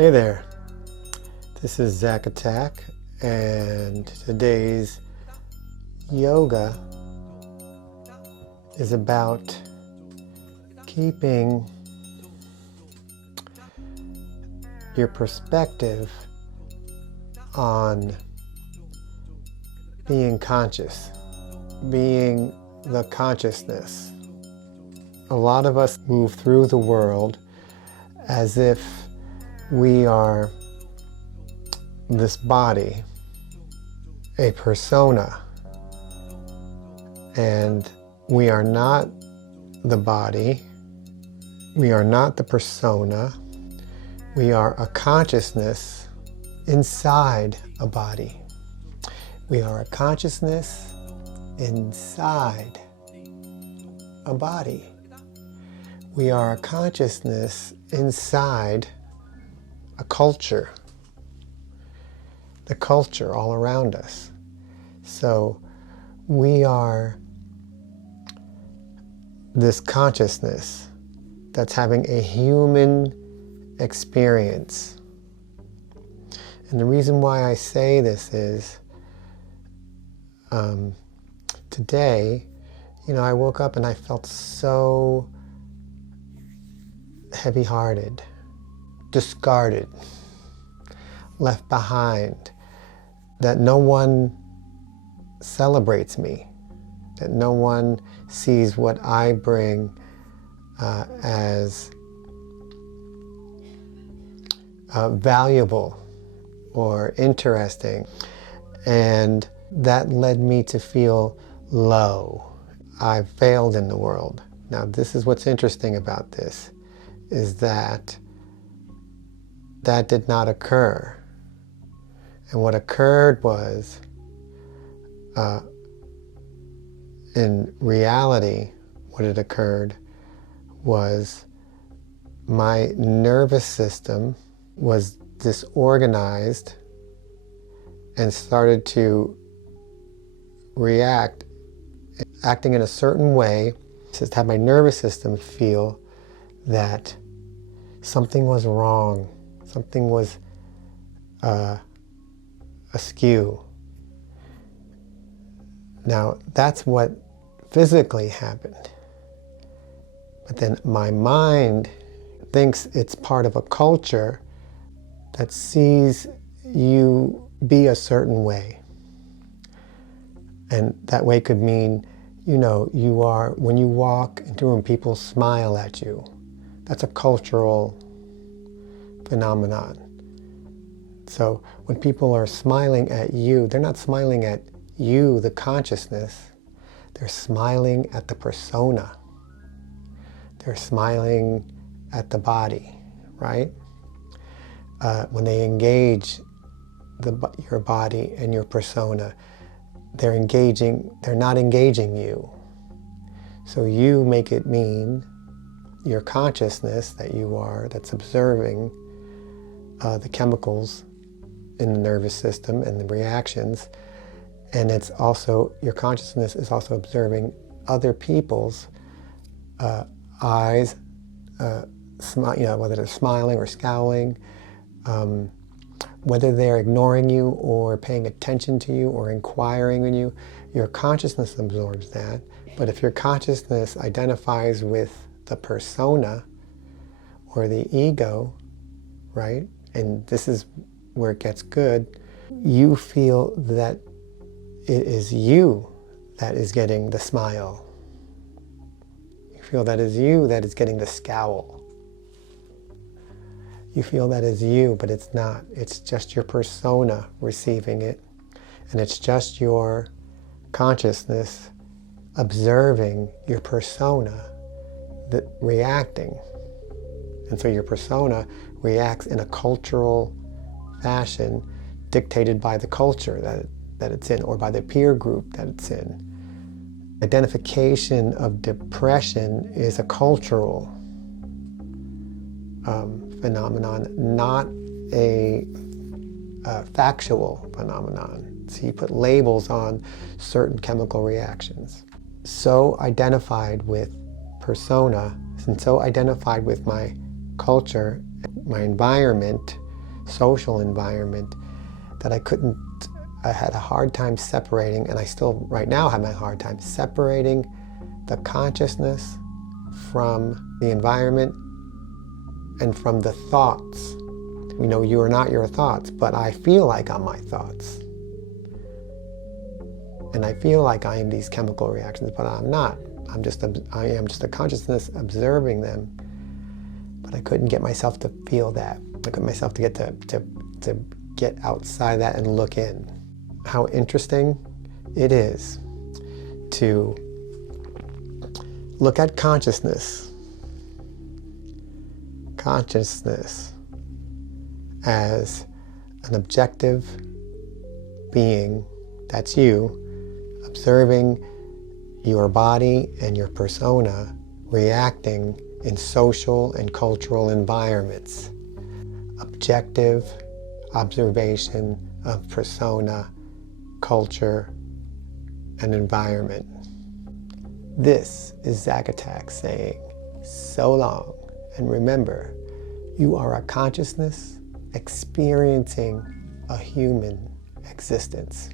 Hey there, this is ZacAttack, and today's yoga is about keeping your perspective on being conscious, being the consciousness. A lot of us move through the world as if we are this body, a persona, and we are not the body, we are not the persona, we are a consciousness inside a body. We are a consciousness inside a body. We are a consciousness inside a culture, the culture all around us. So we are this consciousness that's having a human experience. And the reason why I say this is today, I woke up and I felt so heavy-hearted, discarded, left behind, that no one celebrates me, that no one sees what I bring as valuable or interesting. And that led me to feel low. I've failed in the world. Now, this is what's interesting about this, is that did not occur. And what occurred was, in reality, what had occurred was my nervous system was disorganized and started to react, acting in a certain way, to have my nervous system feel that something was wrong, something was askew. Now, that's what physically happened. But then my mind thinks it's part of a culture that sees you be a certain way. And that way could mean, you are, when you walk into a room, people smile at you. That's a cultural phenomenon. So when people are smiling at you, they're not smiling at you, the consciousness. They're smiling at the persona. They're smiling at the body, right? When they engage your body and your persona, they're not engaging you. So you make it mean your consciousness that you are, that's observing the chemicals in the nervous system and the reactions, and it's also, your consciousness is also observing other people's eyes, whether they're smiling or scowling, whether they're ignoring you or paying attention to you or inquiring in you. Your consciousness absorbs that. But if your consciousness identifies with the persona or the ego, right? And this is where it gets good. You feel that it is you that is getting the smile. You feel that is you that is getting the scowl. You feel that is you, but it's not. It's just your persona receiving it. And it's just your consciousness observing your persona reacting. And so your persona reacts in a cultural fashion dictated by the culture that it's in, or by the peer group that it's in. Identification of depression is a cultural phenomenon, not a factual phenomenon. So you put labels on certain chemical reactions. So identified with persona, and so identified with my culture, my environment, social environment that I had a hard time separating, and I still right now have my hard time separating the consciousness from the environment and from the thoughts. You know, you are not your thoughts, but I feel like I'm my thoughts. And I feel like I am these chemical reactions, but I'm not. I am just a consciousness observing them. But I couldn't get myself to feel that. I couldn't myself to get outside that and look in. How interesting it is to look at consciousness as an objective being, that's you, observing your body and your persona reacting in social and cultural environments. Objective observation of persona, culture, and environment. This is ZacAttack saying, so long, and remember, you are a consciousness experiencing a human existence.